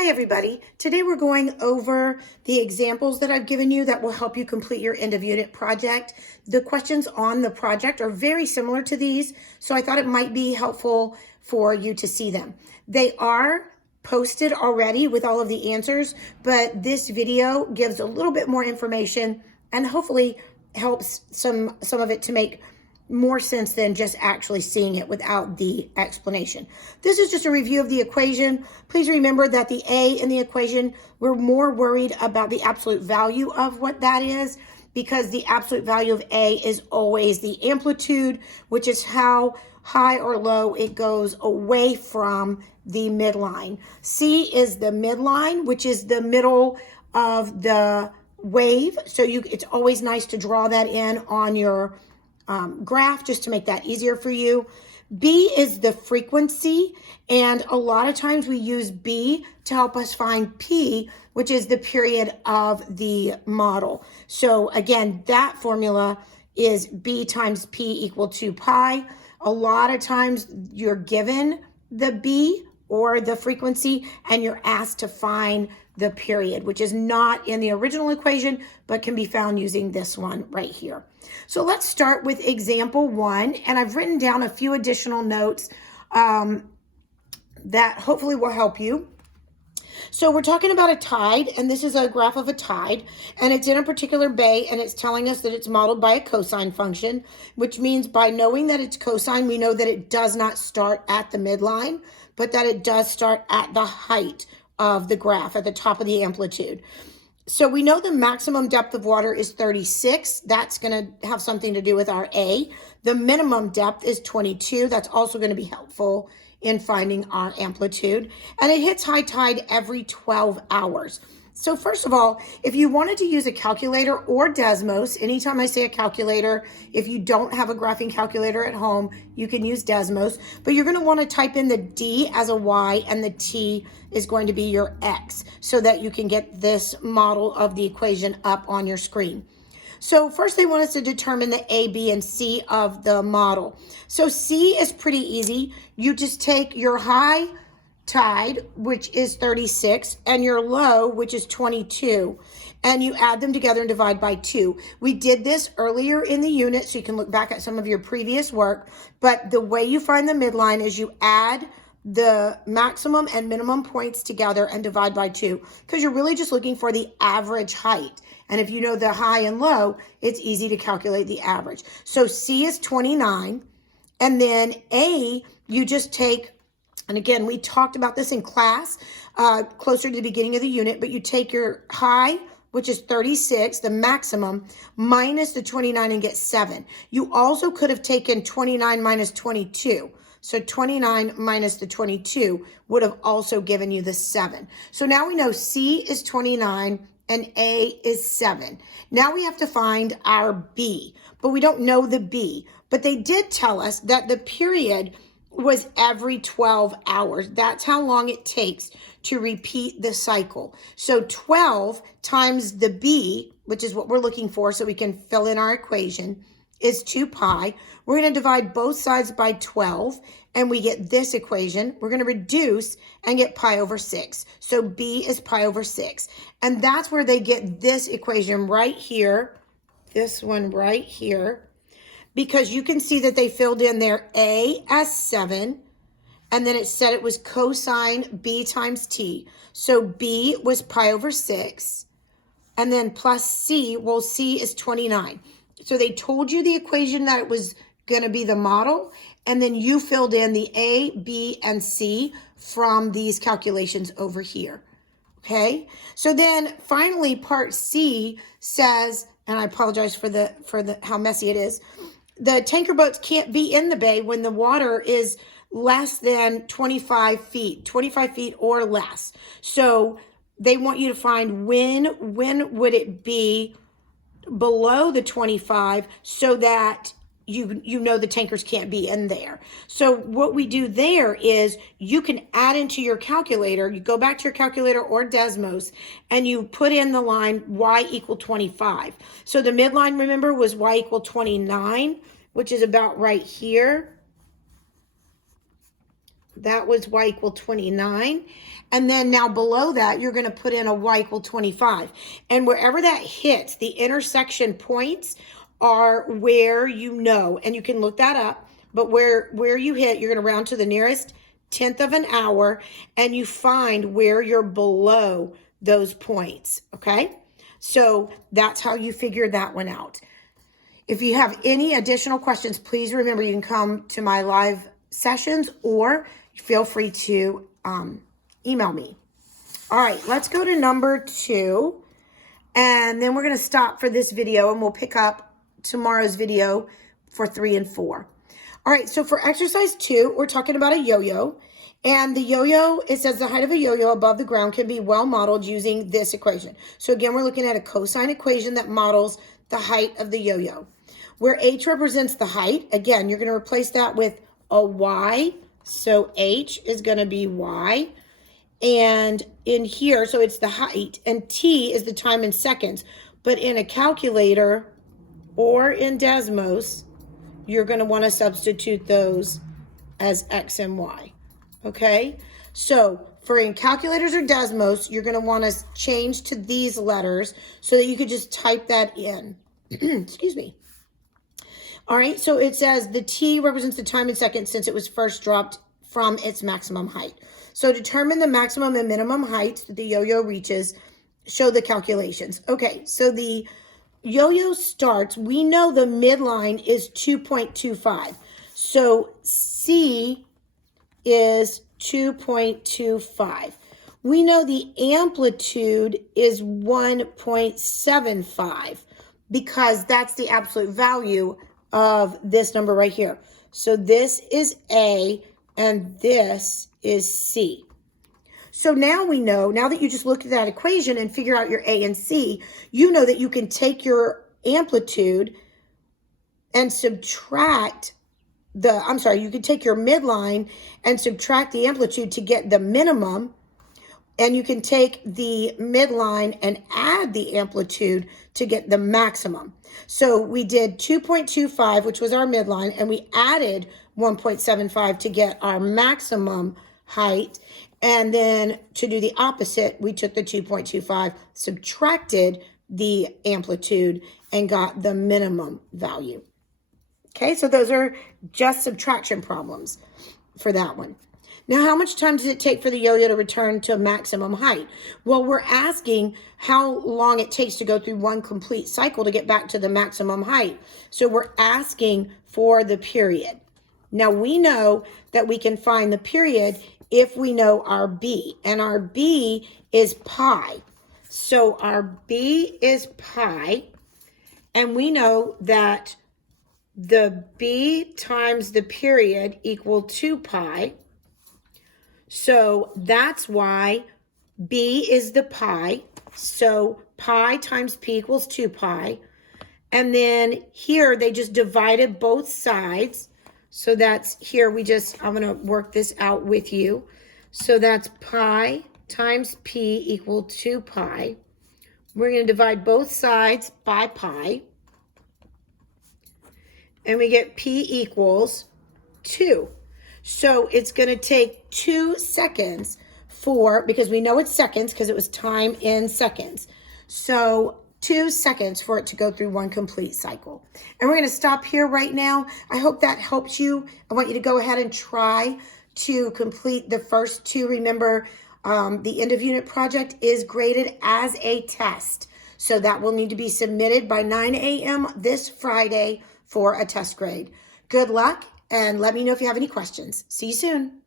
Hi everybody. Today we're going over the examples that I've given you that will help you complete your end of unit project. The questions on the project are very similar to these, so I thought it might be helpful for you to see them. They are posted already with all of the answers, but this video gives a little bit more information and hopefully helps some of it to make more sense than just actually seeing it without the explanation. This is just a review of the equation. Please remember that the A in the equation, we're more worried about the absolute value of what that is, because the absolute value of A is always the amplitude, which is how high or low it goes away from the midline. C is the midline, which is the middle of the wave. So it's always nice to draw that in on your graph just to make that easier for you. B is the frequency, and a lot of times we use B to help us find P, which is the period of the model. So again, that formula is B times P equal to pi. A lot of times you're given the B or the frequency and you're asked to find the period, which is not in the original equation, but can be found using this one right here. So let's start with example 1, and I've written down a few additional notes that hopefully will help you. So we're talking about a tide, and this is a graph of a tide, and it's in a particular bay, and it's telling us that it's modeled by a cosine function, which means by knowing that it's cosine, we know that it does not start at the midline, but that it does start at the height of the graph, at the top of the amplitude. So we know the maximum depth of water is 36. That's going to have something to do with our A. The minimum depth is 22. That's also going to be helpful in finding our amplitude. And it hits high tide every 12 hours. So first of all, if you wanted to use a calculator or Desmos, anytime I say a calculator, if you don't have a graphing calculator at home, you can use Desmos, but you're going to want to type in the D as a Y and the T is going to be your X so that you can get this model of the equation up on your screen. So first they want us to determine the A, B, and C of the model. So C is pretty easy. You just take your high tide, which is 36, and your low, which is 22, and you add them together and divide by 2. We did this earlier in the unit, so you can look back at some of your previous work, but the way you find the midline is you add the maximum and minimum points together and divide by 2, because you're really just looking for the average height. And if you know the high and low, it's easy to calculate the average. So C is 29, and then A, you just take, and again, we talked about this in class closer to the beginning of the unit, but you take your high, which is 36, the maximum, minus the 29 and get 7. You also could have taken 29 minus 22. So 29 minus the 22 would have also given you the 7. So now we know C is 29 and A is 7. Now we have to find our B, but we don't know the B. But they did tell us that the period was every 12 hours. That's how long it takes to repeat the cycle. So 12 times the B, which is what we're looking for so we can fill in our equation, is 2 pi. We're going to divide both sides by 12 and we get this equation. We're going to reduce and get pi over 6. So B is pi over 6. And that's where they get this equation right here, this one right here, because you can see that they filled in their A as 7, and then it said it was cosine B times T. So B was pi over 6, and then plus C, well, C is 29. So they told you the equation that it was going to be the model, and then you filled in the A, B, and C from these calculations over here. Okay, so then finally part C says, and I apologize for the how messy it is, the tanker boats can't be in the bay when the water is less than 25 feet or less. So they want you to find when would it be below the 25 so that you know the tankers can't be in there. So what we do there is you can add into your calculator, you go back to your calculator or Desmos, and you put in the line y equal 25. So the midline, remember, was y equal 29, which is about right here. That was y equal 29. And then now below that, you're going to put in a y equal 25. And wherever that hits, the intersection points are where you know, and you can look that up, but where you hit, you're going to round to the nearest tenth of an hour, and you find where you're below those points, okay? So that's how you figure that one out. If you have any additional questions, please remember you can come to my live sessions or feel free to email me. All right, let's go to number 2. And then we're going to stop for this video and we'll pick up tomorrow's video for 3 and 4. All right, so for exercise 2, we're talking about a yo-yo. And the yo-yo, it says the height of a yo-yo above the ground can be well modeled using this equation. So again, we're looking at a cosine equation that models the height of the yo-yo. Where h represents the height, again, you're going to replace that with a y. So h is going to be y. And in here, so it's the height, and t is the time in seconds. But in a calculator or in Desmos, you're going to want to substitute those as x and y. Okay? So for in calculators or Desmos, you're going to want to change to these letters so that you could just type that in. Excuse me. All right, so it says the t represents the time in seconds since it was first dropped from its maximum height. So determine the maximum and minimum heights that the yo-yo reaches. Show the calculations. Okay, so the yo-yo starts, we know the midline is 2.25. So C is 2.25. We know the amplitude is 1.75 because that's the absolute value of this number right here. So this is A and this is C. So now we know, now that you just look at that equation and figure out your A and C, you know that you can take your amplitude and subtract you can take your midline and subtract the amplitude to get the minimum. And you can take the midline and add the amplitude to get the maximum. So we did 2.25, which was our midline, and we added 1.75 to get our maximum height. And then to do the opposite, we took the 2.25, subtracted the amplitude, and got the minimum value. Okay, so those are just subtraction problems for that one. Now, how much time does it take for the yo-yo to return to maximum height? Well, we're asking how long it takes to go through one complete cycle to get back to the maximum height. So we're asking for the period. Now, we know that we can find the period if we know our B, and our B is pi. So our B is pi, and we know that the B times the period equal 2 pi. So that's why B is the pi. So pi times P equals 2 pi. And then here they just divided both sides. So that's here I'm going to work this out with you. So that's pi times P equal 2 pi. We're going to divide both sides by pi. And we get P equals 2. So it's going to take 2 seconds because we know it's seconds because it was time in seconds. So 2 seconds for it to go through one complete cycle. And we're going to stop here right now. I hope that helps you. I want you to go ahead and try to complete the first 2. Remember, the end of unit project is graded as a test. So that will need to be submitted by 9 a.m. this Friday for a test grade. Good luck, and let me know if you have any questions. See you soon.